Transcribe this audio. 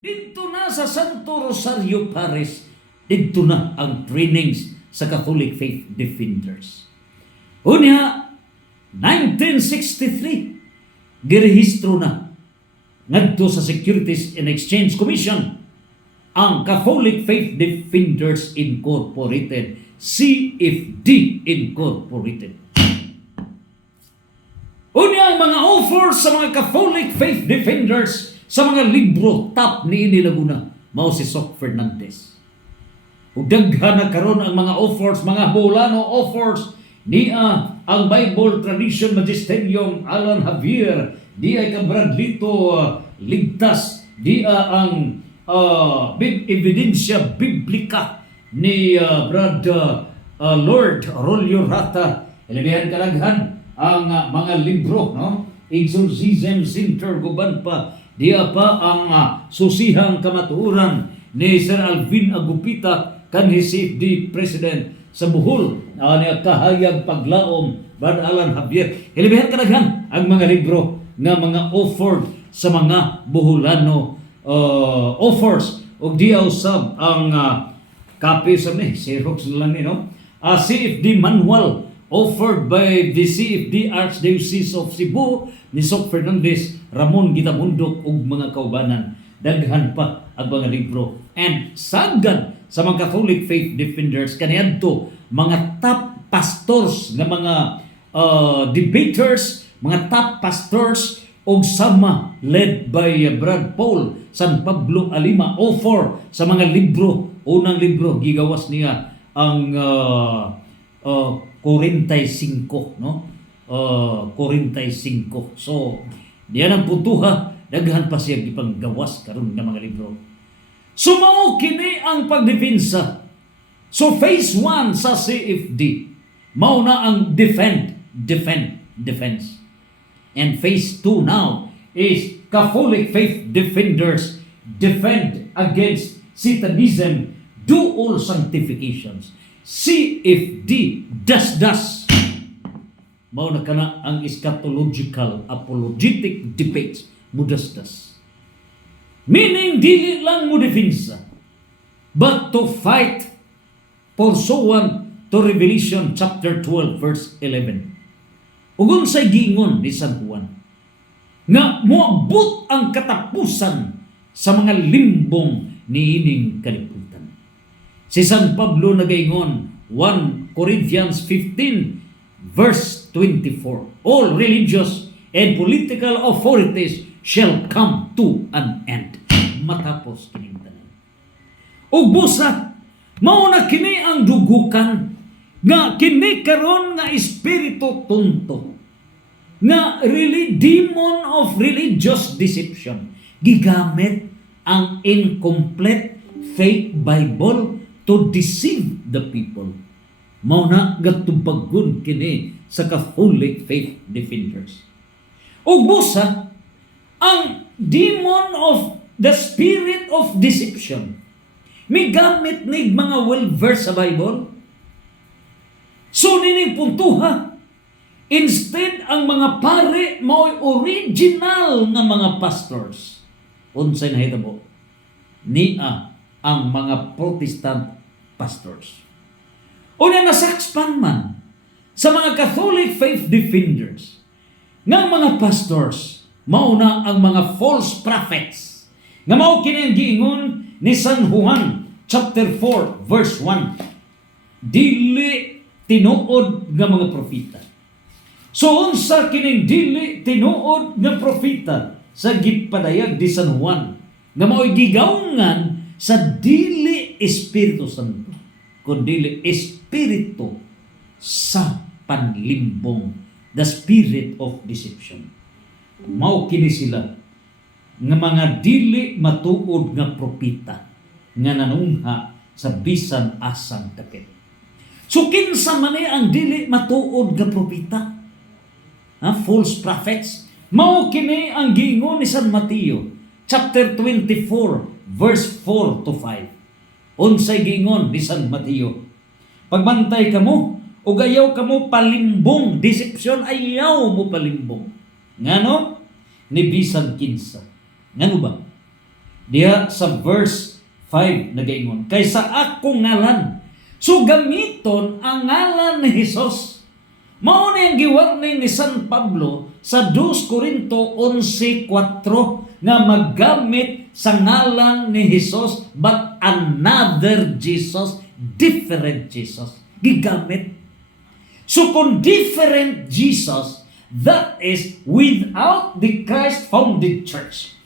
Dito na sa Santo Rosario Parish, dito na ang trainings sa Catholic Faith Defenders. Unya, 1963, girehistro na ngadto sa Securities and Exchange Commission ang Catholic Faith Defenders Incorporated, CFD Incorporated. Unya, ang mga offers sa mga Catholic Faith Defenders sa mga libro top ni Laguna, mao si Soc Fernandez. Ug daghan na karon ang mga offers, mga Bolano offers niya ang Bible Tradition Magisterium Alan Javier, diay ka Bradlito Ligtas, diya ang ebidensya biblika ni Brad Lord Rolio Rata. Ilabihan kalaghan ang mga libro, no? Exorcism Center guban pa, diya pa ang susihang kamatuoran ni Sir Alvin Agupita kanhi CFD President sa Bohol, niya kahayag paglaom Brad Alan Javier. Ilabihan kalaghan ang mga libro nga mga offered sa mga Boholano offers, og diya usab ang copy sa ni Xerox lang ni, no? CFD manual offered by the CFD Archdiocese of Cebu ni Soc Fernandez, Ramon Gitamundok ug mga kaubanan. Daghan pa ang mga libro. And sagad sa mga Catholic Faith Defenders kaniadto mga top pastors nga mga debaters, mga top pastors og sama led by Brad Paul San Pablo Alima offer sa mga libro. Unang libro gigawas niya ang 45, no? 45. So, diyan ang putuha, daghan pa siya gipanggawas karon nga mga libro. So, mao kini ang pagdepensa. So, phase 1 sa CFD, mao na ang defense. And phase 2 now is Catholic Faith Defenders defend against Satanism, do all sanctifications. CFD das mao na kana ang eschatological apologetic debates mudasdas, meaning dili lang mo defensa but to fight pursuant to Revelation chapter 12 verse 11. Ug unsay giingon ni San Juan nga moabot ang katapusan sa mga limbong niining kalibutan. Si San Pablo nagaingon 1 Corinthians 15 verse 24, all religious and political authorities shall come to an end. Matapos kining tanan. Ug busa mao na kini ang dugukan nga kini karon nga espiritu tunto nga demon of religious deception gigamit ang incomplete fake Bible to deceive the people. Mao na gatubagon kini sa Catholic Faith Defenders. Ug busa ang demon of the spirit of deception migamit ni mga well-versed sa Bible. So nining puntuha, instead ang mga pare mao'y original nga mga pastors. Unsay nahitabo? Nia ang mga Protestant pastors. Una nasakpan man sa mga Catholic Faith Defenders nga mga pastors, mauna ang mga false prophets nga mao kini ang giingon ni San Juan chapter 4 verse 1, dili tinuod nga mga propeta. So unsa kining dili tinuod nga propeta sa gipadayag di San Juan nga mao'y gigawngan sa dili Espiritu Santo, kundi espiritu sa panlimbong, the spirit of deception. Mao kini sila nga mga dili matuod nga propeta nga nanungha sa bisan asang kapit. So kinsa man ang dili matuod nga propeta? False prophets. Mao kini ang giingon ni San Mateo chapter 24 verse 4 to 5. Unsay giingon ni San Mateo? Pagbantay kamo ug ayaw kamo palimbong, deception, ayaw mo palimbong. Ngano? Ni bisan kinsa. Ngano ba? Diha sa verse 5 nagaingon, kaysa ako ngalan. So gamiton ang ngalan ni Hesus. Mao na yung giwarning ni San Pablo sa 2 Corinto 11:4 nga maggamit sa ngalan ni Jesus but another Jesus, different Jesus. Gigamit. So kung different Jesus, that is without the Christ-founded church.